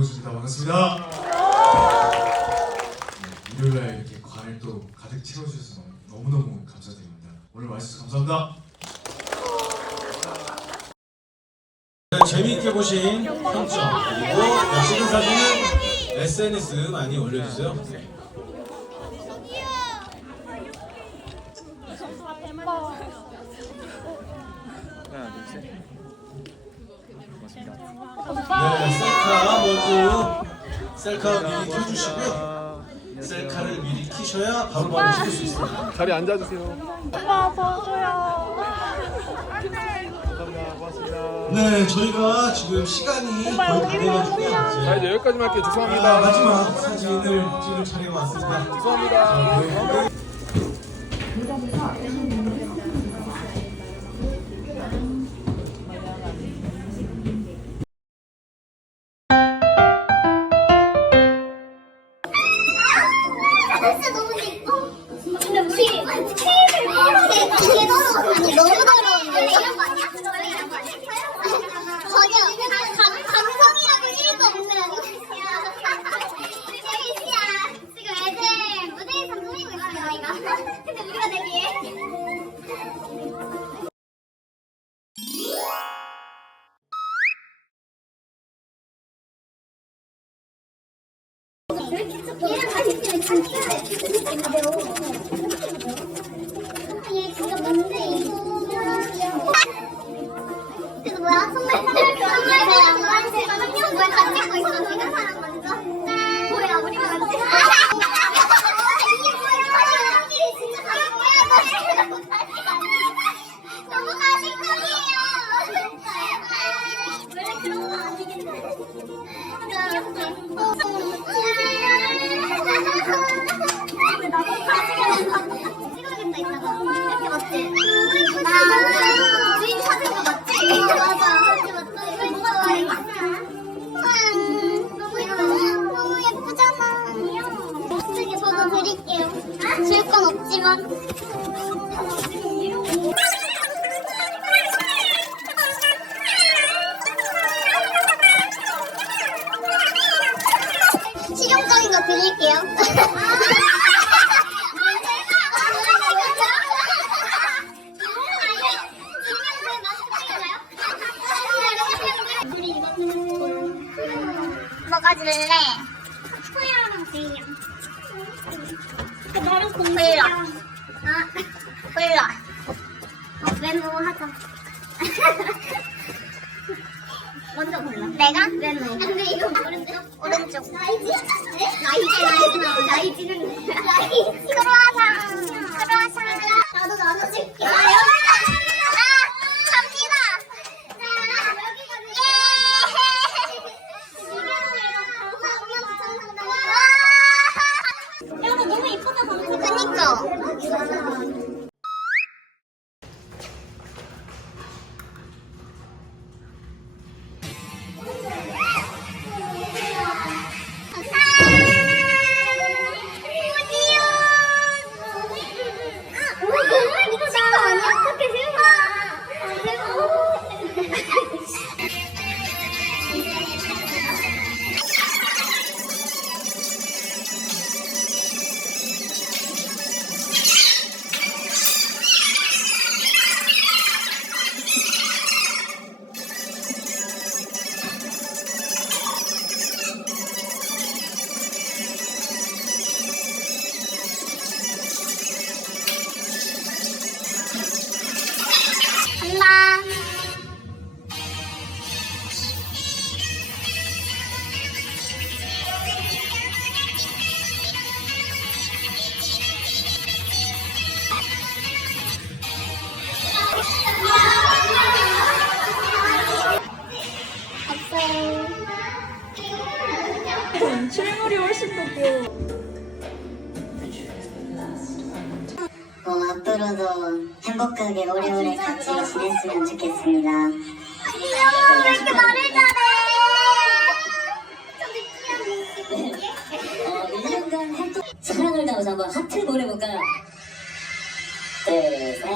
김호수입니다. 반갑습니다. 네, 일요일날 이렇게 관을 또 가득 채워주셔서 너무 너무 감사드립니다. 오늘 와주셔서 감사합니다. 네, 재미있게 보신 평점 그리고 찍은 사진은 SNS 많이 올려주세요. 네, 셀카 모두 셀카 미리 켜주시고요. 셀카를 미리 키셔야 바로 바로 찍을 수 있습니다. 자리 앉아주세요. 오빠. 감사합니다. 고맙습니다. 네, 저희가 지금 시간이 거의 다 돼가지고요. 자 이제 여기까지만 할게요. 아, 죄송합니다. 마지막 사진을 찍을 차례가 왔습니다. 죄송합니다. 진짜 너무 예뻐. 근데 우리 테이블 더러운데 개 더러워. 아니 너무 더러운데 이런 거 아니야? 원래 이런 거 아니야? 저기요 감, 감성이라고 1도 없는 세이씨야 지금 애들 무대에서 꾸미고 있어요 이거 근데 우리가 내기해 얘랑 같이 있 건 없지만 실용적인 거 드릴게요. 뭐가 줄래? 나랑 공부야. 아, 몰라. 어, 왼로 하자. 먼저 골라. 내가? 왼로. 근데 이거 오른쪽. 오른쪽. 나이지? 나이지, 나이지, 나이지는. 나이지. 크로 행복하게 오래오래 같이 지냈으면 좋겠습니다. 귀여워, 왜 이렇게 말을 잘해? 좀 느끼한 어, 1년간 활동 사랑을 담아서 한번 하트 보내볼까요? 둘, 셋.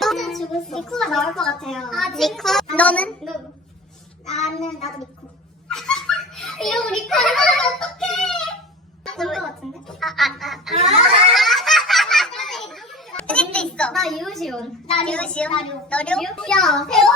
너무 니쿠가 나올 것 같아요. 아, 니쿠? 너는? 너. 나는, 나도 니쿠. 이러고 니쿠 하면 어떡해. 나올 것 같은데? 아, 아, 아. 아. 도 있어. 나 유시온. 나 류시온. 나 류. 너 류? 야, 대박. 야, 대박.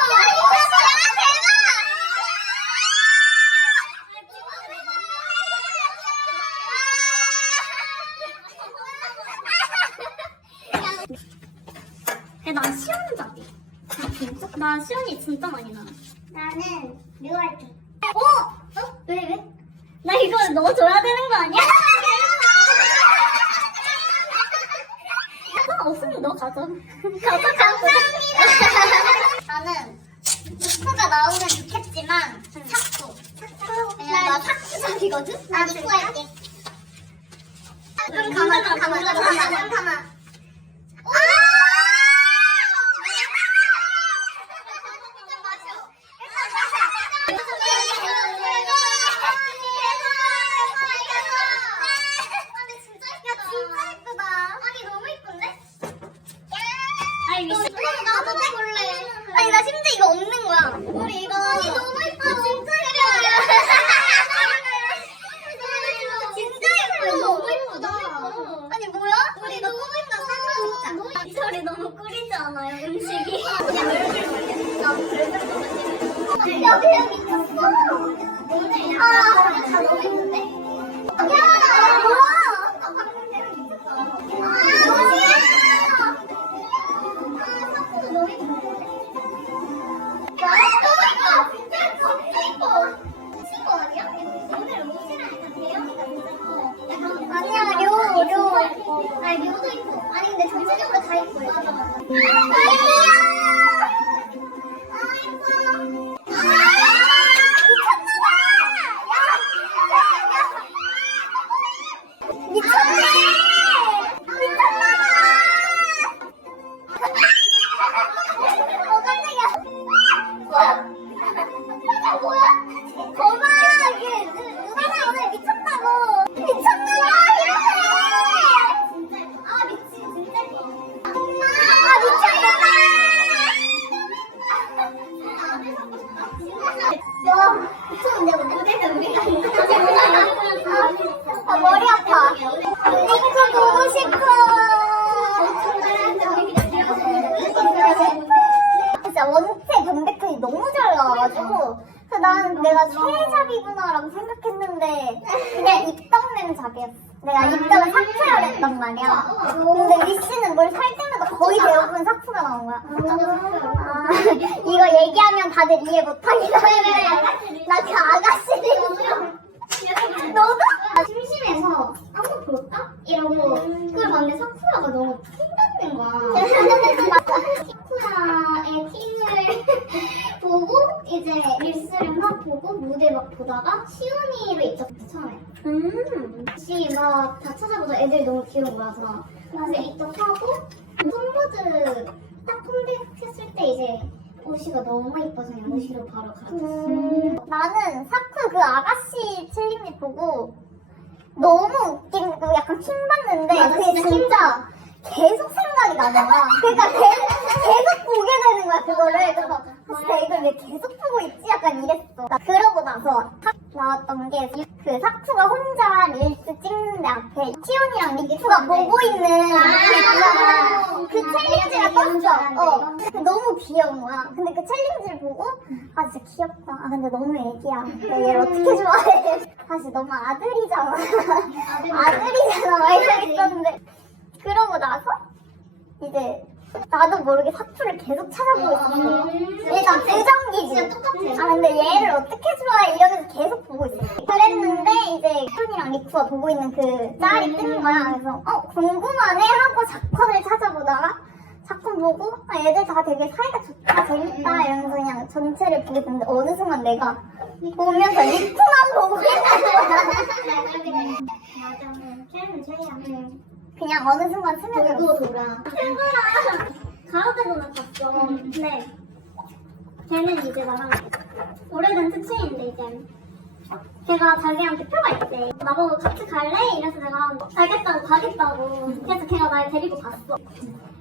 난 시원한 잡이. 아, 진짜? 나 시원이 진짜 많이 나. 나는 류할게. 어? 어? 왜, 왜? 나 이거 넣어줘야 되는 거 아니야? 없으면 너 가져. 가져, 감사합니다. 저는 니코가 나오면 좋겠지만. 왜냐면 나 삭구상이거든? 나 니코 할게. 눈 감아, 눈 감아, 눈 감아, 눈 감아. 나도 볼래. 아니 나 심지어 이거 없는 거야. 우리 이거. 아니 너무 예뻐. 진짜 예뻐. 진짜 예뻐. 너무 예쁘다. 아니 뭐야? 우리 너무 예뻐. 사진 진짜. 소리 너무 꿀이지 않아요 음식이? 여기 여기 미쳤어. 아, 다 너무 예쁜데? 야, 최잡이구나라고 생각했는데 그냥 입덕낸 잡이었어. 내가 입덕을 삭제를 했단 말이야. 근데 리씨는 뭘 살 때마다 거의 대부분 삭프가 나온 거야. 아, 이거 얘기하면 다들 이해 못하긴 하는데 나그 아가씨를 너도? 나 심심해서 한번 볼까? 이러고 그걸 봤는데 사쿠라가 너무 핀받는 거야. 사쿠라의 팀을 보고 이제 릴스를 막 보고 무대 막 보다가 시온이를 입덕했어 처음에. 음. 씨막 다 찾아보자 애들이 너무 귀여운 거라서 그래서 입덕하고 홈보드 딱 컴백했을 때 이제 오시가 너무 예뻐서 그냥 오시로 바로 갈아탔어. 나는 사쿠 그 아가씨 챌린지 보고 너무 웃긴 그 약간 킹 받는데 그게 진짜 계속 생각 이 나는 거야. 그러니까 계, 계속 보게 되는 거야 그거를. 그래서 아, 진짜 이걸 왜 계속 보고 있지? 약간 이랬어. 나 그러고 나서 탁 나왔던 게 그 사쿠가 혼자 릴스 찍는데 앞에 치온이랑 리쿠가 보고 있는 그 있잖아. 그 챌린지가 떴어. 어. 그 너무 귀여운 거야. 근데 그 챌린지를 보고 아 진짜 귀엽다. 아 근데 너무 애기야. 나 얘를 어떻게 좋아해? 사실 너무 아들이잖아. 아들이잖아. 막 이러겠었는데 그러고 나서 이제 나도 모르게 사투를 계속 찾아보고 있었어. 일단 부정기지. 아 근데 얘를 어떻게 좋아해 이러면서 계속 보고 있었어. 그랬는데 이제 현이랑 리쿠가 보고 있는 그 짤이 뜨는 거야. 그래서 어 궁금하네 하고 작품을 찾아보다가 작품 보고 아 얘들 다 되게 사이가 좋다 재밌다 이러면서 그냥 전체를 보게 됐는데 어느 순간 내가 보면서 리쿠만 보고 있는 거야. 그냥 어느 순간 스며들고 돌아. 친구랑 가요대전을 봤어. 근데 걔는 이제 나랑 오래된 특친인데 이제 걔가 자기한테 표가 있대. 나보고 같이 갈래? 이래서 내가 알겠다고 가겠다고. 그래서 걔가 날 데리고 갔어.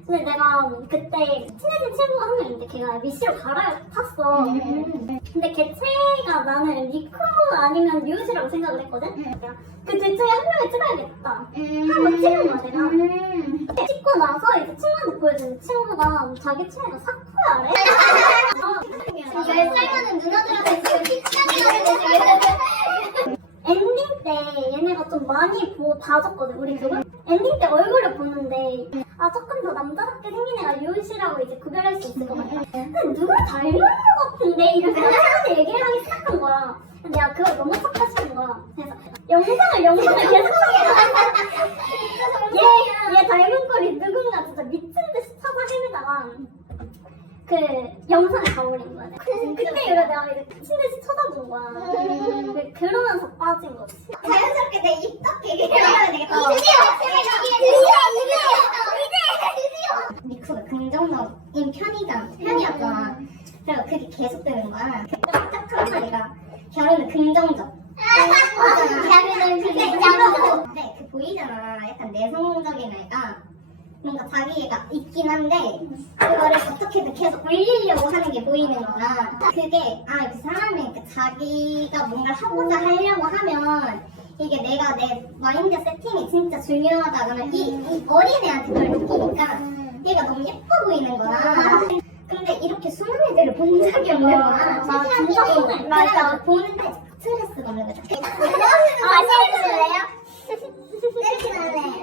근데 내가 그때 친해진 친구가 한 명 있는데 걔가 미시로 갈아 탔어. 근데 걔 체가 나는 리쿠 아니면 리우시라고 생각을 했거든? 그둘 중에 한 명을 찍어야겠다. 한번 찍은 거야, 내가. 찍고 나서 이제 친구한테 보여주는 친구가 자기 체가 사쿠야래. 어, 10살 많은 누나들한테 지금 피치하게 엔딩 때 좀 많이 보, 봐줬거든 우리 그거 엔딩 때 얼굴을 보는데 아 조금 더 남자답게 생긴 애가 유은 씨라고 이제 구별할 수 있을 것 같아. 근데 누굴 닮은 것 같은데? 이렇게 친구한테 얘기를 하기 시작한 거야. 근데 내가 그걸 너무 착각시킨 거야. 그래서 영상을 영상을 계속 얘, 얘 닮은 꼴이 누군가 진짜 미친 듯이 찾아 헤매다가 그 영상을 가버린 거야. 그때 이거 내가 이제 미친 듯이 쳐다본 거야. 그- 그러면서 빠진 거지. 자연스럽게 내 입덕 얘기를 해야 되겠다. 드디어! 드디어! 드디어! 미쿠가 긍정적인 편이잖아. 편이었잖아. 그래서 그게 계속되는 거야. 딱한 마리가 결혼은 긍정적. 결혼은 긍정적. 근데 그 보이잖아. 약간 내성적인 애가 뭔가 자기가 있긴 한데 그거를 어떻게든 계속 올리려고 하는 게 보이는 거야. 그게 아그 사람이 그 자기가 뭔가를 하고자 하려고 하면 이게 내가 내 마인드 세팅이 진짜 중요하다 그러면 이, 이 어린애한테 그걸 느끼니까 얘가 너무 예뻐 보이는 거야. 근데 이렇게 순한 애들을 본 적이 없는 거야. 나 진짜 순해. 맞아. 보는데 스트레스 받는 거죠. 아? 스트레스. 야, 근데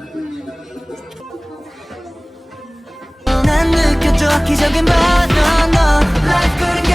정확히 적은 번호 너 Life 그런